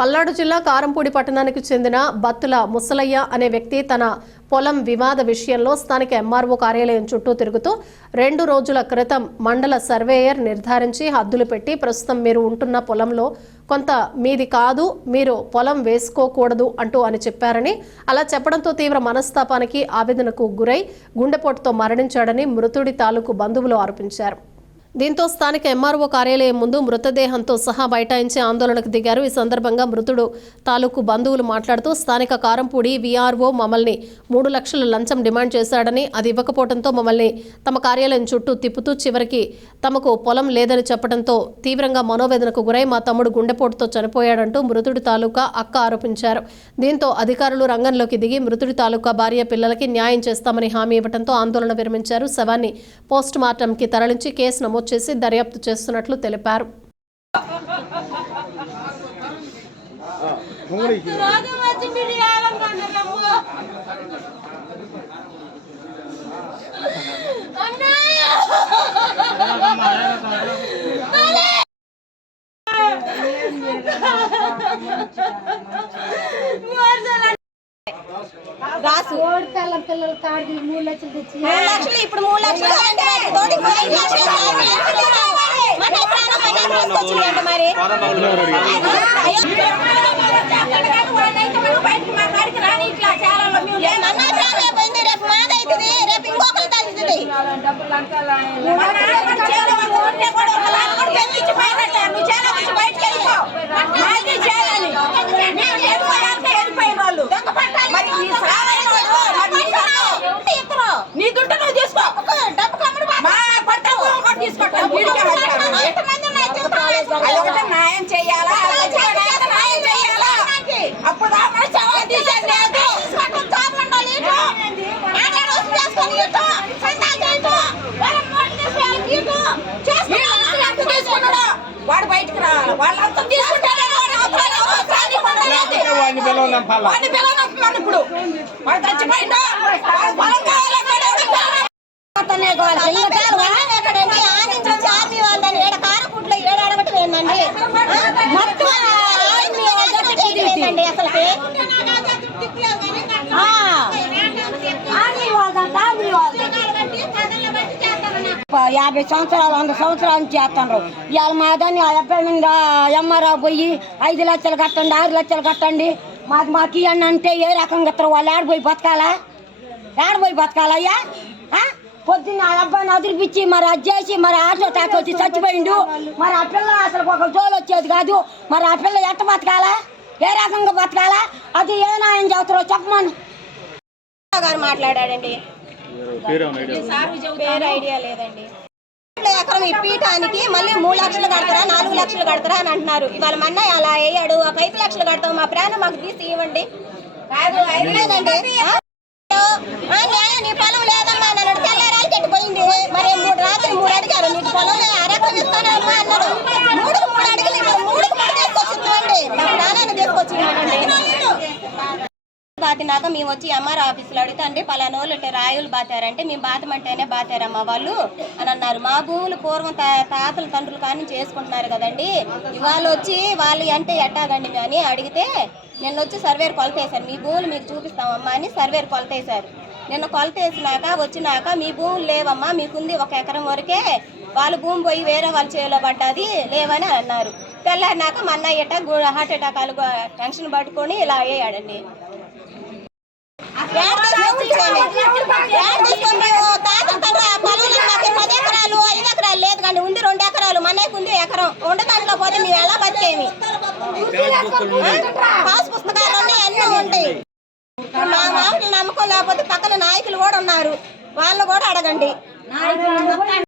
పల్నాడు జిల్లా కారంపూడి పట్టణానికి చెందిన బత్తుల ముసలయ్య అనే వ్యక్తి తన పొలం వివాద విషయంలో స్థానిక ఎంఆర్ఓ కార్యాలయం చుట్టూ తిరుగుతూ రెండు రోజుల క్రితం మండల సర్వేయర్ నిర్ధారించి హద్దులు పెట్టి ప్రస్తుతం మీరు ఉంటున్న పొలంలో కొంత మీది కాదు మీరు పొలం వేసుకోకూడదు అంటూ అని చెప్పారని అలా చెప్పడంతో తీవ్ర మనస్తాపానికి ఆవేదనకు గురై గుండెపోటుతో మరణించాడని మృతుడి తాలూకు బంధువులు ఆరోపించారు. దీంతో స్థానిక ఎంఆర్ఓ కార్యాలయం ముందు మృతదేహంతో సహా బైఠాయించి ఆందోళనకు దిగారు. ఈ సందర్భంగా మృతుడు తాలూకు బంధువులు మాట్లాడుతూ స్థానిక కారంపూడి వీఆర్ఓ మమ్మల్ని మూడు లక్షల లంచం డిమాండ్ చేశాడని అది ఇవ్వకపోవడంతో మమ్మల్ని తమ కార్యాలయం చుట్టూ తిప్పుతూ చివరికి తమకు పొలం లేదని చెప్పడంతో తీవ్రంగా మనోవేదనకు గురై మా తమ్ముడు గుండెపోటుతో చనిపోయాడంటూ మృతుడి తాలూకా అక్క ఆరోపించారు. దీంతో అధికారులు రంగంలోకి దిగి మృతుడి తాలూకా భార్య పిల్లలకి న్యాయం చేస్తామని హామీ ఇవ్వడంతో ఆందోళన విరమించారు. శవాన్ని పోస్ట్ మార్టంకి తరలించి కేసు నమోదు చేసి దర్యాప్తు చేస్తున్నట్లు తెలిపారు! రాసు ఓడిపిల్ల పిల్లల కాడికి మూడు లక్షలు తెచ్చి మూడు లక్షలు ఇప్పుడు మూడు లక్షలు నీ దుడ్డు నువ్వు తీసుకో డబ్బు కమ్ముడు మా అదొకటి న్యాయం అదొకటి న్యాయం చెయ్యాలా? అప్పుడు శవం తీసేది లేదు. వాడు బయటికి రావాలి. వాళ్ళంతా తీసుకుంటారు. వాడిని పిల్లలు ఇప్పుడు. వాడు చచ్చిపోయిండు. యాభై సంవత్సరాలు వంద సంవత్సరాల నుంచి చేస్తున్నారు ఇవాళ మా దాన్ని ఆ అబ్బాయి మీద ఎంఆర్ఆ పోయి ఐదు లక్షలు కట్టండి ఆరు లక్షలు కట్టండి. మాకు మాకు ఇవన్నీ అంటే ఏ రకంగా ఇస్తారు? వాళ్ళు ఆడిపోయి బతకాలా? ఆడిపోయి బతకాలయ్యా? పొద్దున్న ఆ అబ్బాయిని అదిరిపించి మరి అది చేసి మరి ఆటో తాకి వచ్చి చచ్చిపోయిండు. మరి ఆ పిల్ల అసలు ఒక జోలు వచ్చేది కాదు. మరి ఆ పిల్ల ఎట్ట బతకాలా? ఏ రకంగా బతకాలా? అది ఏ న్యాయం చేస్తారో చెప్పమను. గారు మాట్లాడాడండి. పేరు ఐడియా లేదండి. ఎకరం ఈ పీఠానికి మళ్ళీ మూడు లక్షలు కడతారా నాలుగు లక్షలు కడతారా అని అంటున్నారు. ఇవాళ మా అన్నయ్య అలా వేయడు ఒక ఐదు లక్షలు కడతాం మా ప్రాణం మాకు తీసి ఇవ్వండి. నీ పొలం లేదమ్మా నన్ను తెల్లారాలు పోయింది మరి మూడు రాత్రి మూడు అడిగారు. నీకు పొలం లే- అరకం ఇస్తానమ్మా అన్నాడు. మూడుకు మూడు అడిగి మూడుకు మూడు తీసుకొచ్చిందండి మా ప్రాణాన్ని తీసుకొచ్చిందండి. బాతినాక మేము వచ్చి ఎంఆర్ ఆఫీస్లో అడిగితే అంటే పలానా వాళ్ళు ఇట్ట రాయులు బాతారంటే మేము బాతమంటేనే బాతారమ్మా వాళ్ళు అని అన్నారు. మా భూములు పూర్వం తాతల తండ్రులు కానీ చేసుకుంటున్నారు కదండి. ఇవాళ వచ్చి వాళ్ళు అంటే ఎట్టాగండి? అని అడిగితే నిన్న వచ్చి సర్వేర్ కొలతేశారు. మీ భూములు మీకు చూపిస్తామమ్మా అని సర్వేర్ కొలతేశారు. నిన్న కొలత వేసినాక వచ్చినాక మీ భూములు లేవమ్మా మీకుంది ఒక ఎకరం వరకే వాళ్ళ భూమి పోయి వేరే వాళ్ళ చేతిలో పడ్డది లేవని అన్నారు. తెల్లారినాక మా అన్నయ్య హార్ట్ అటాకాలు టెన్షన్ పట్టుకొని ఇలా అయ్యాడండి. ఎకరాలు ఐదు ఎకరాలు లేదు కానీ ఉంది రెండు ఎకరాలు. ఉంది ఎకరం. దాంట్లో పోతే మేము ఎలా బతికేమి? పాస్ పుస్తకాలు ఉన్నాయి అన్నీ ఉంటాయి. మా మామూలు నమ్మకం లేకపోతే పక్కన నాయకులు కూడా ఉన్నారు. వాళ్ళు కూడా అడగండి.